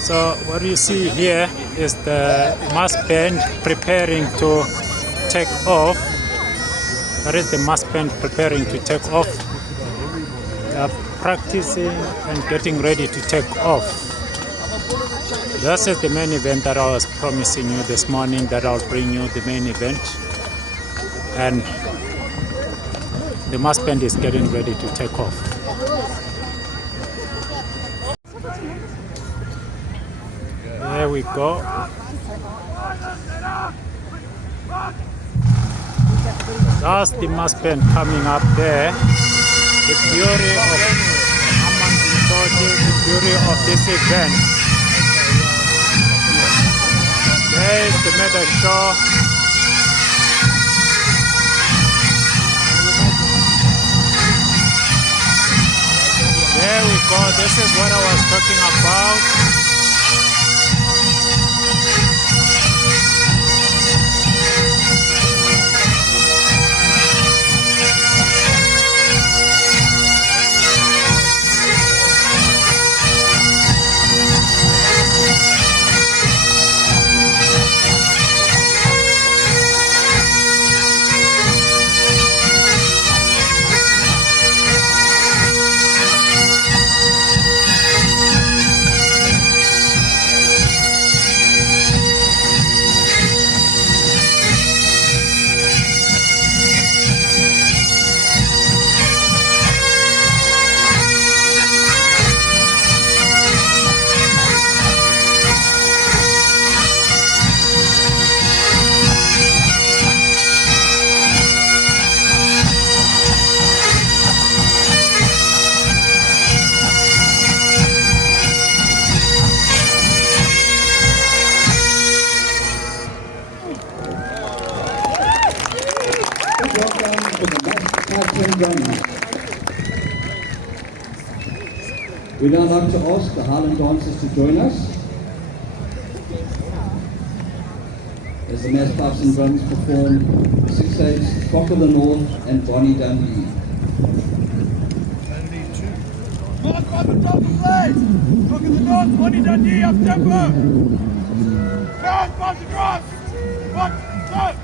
So what you see here is the mass band preparing to take off. That is the mass band preparing to take off. They are practicing and getting ready to take off. This is the main event that I was promising you this morning, that I'll bring you the main event. And the mass band is getting ready to take off. There we go. That's the mass band coming up there. The beauty of Amanzimtoti, the beauty of this event. There's the meta show. There we go. This is what I was talking about. We'd now like to ask the Highland dancers to join us as the mass pipes and drums perform 6/8, Clock of the North and Bonnie Dundee. North on the top of play! Clock of the North, Bonnie Dundee up tempo! Down, pass the drums! 1, 2!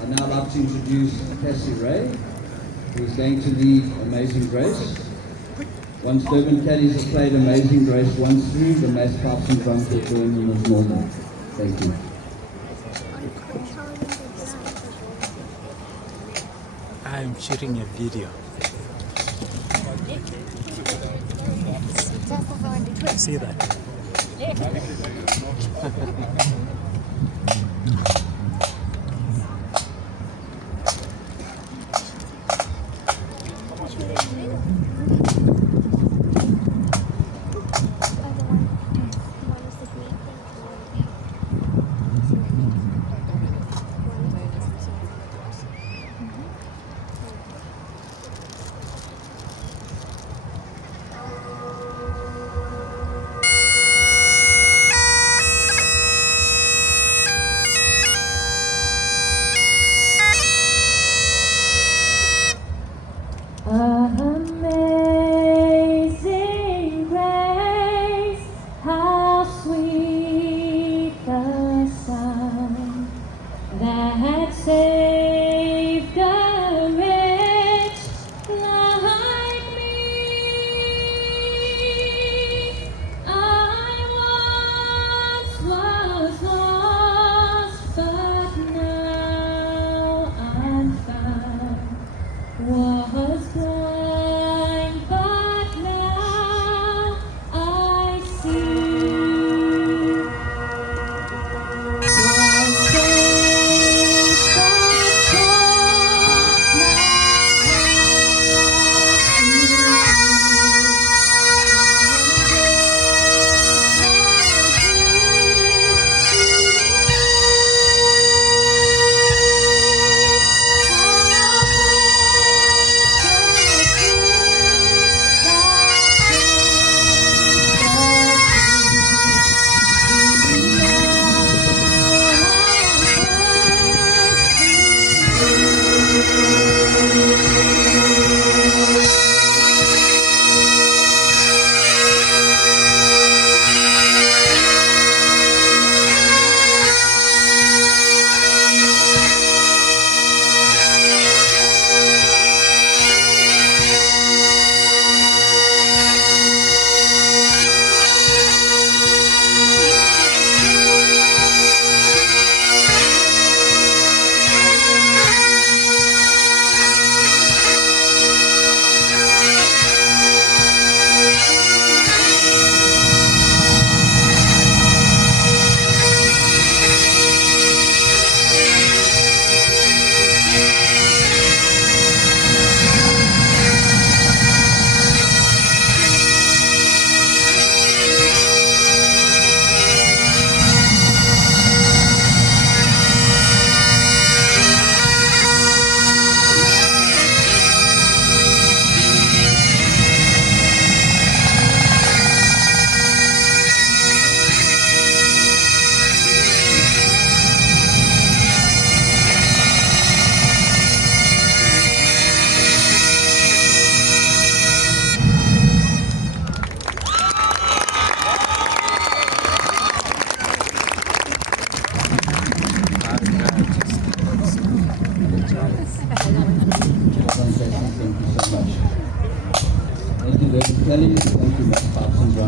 I'd now like to introduce Cassie Ray, who is going to lead Amazing Grace. Once Durban caddies have played Amazing Grace once through, the mass pipes and drums will join them as normal. Thank you. I'm shooting a video. See that?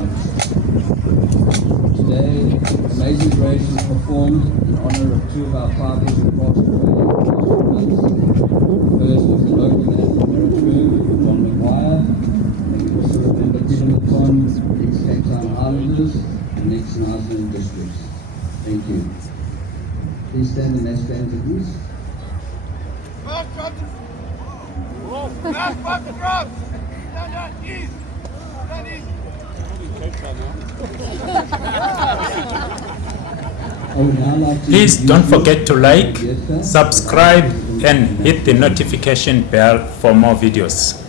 drums. Today, Amazing Grace is performed in honor of two of our pipers who passed away. First was the local man from Maritzburg, John McGuire, and we also remember Peter McCon, ex-Cape Town Islanders, and ex-Iceland districts. Thank you. Please stand the mass band to please. Back, drop the drums! Down, down, east! Down, east! I would now like to Please don't introduce forget to like, Jessica. subscribe, and hit the notification bell for more videos.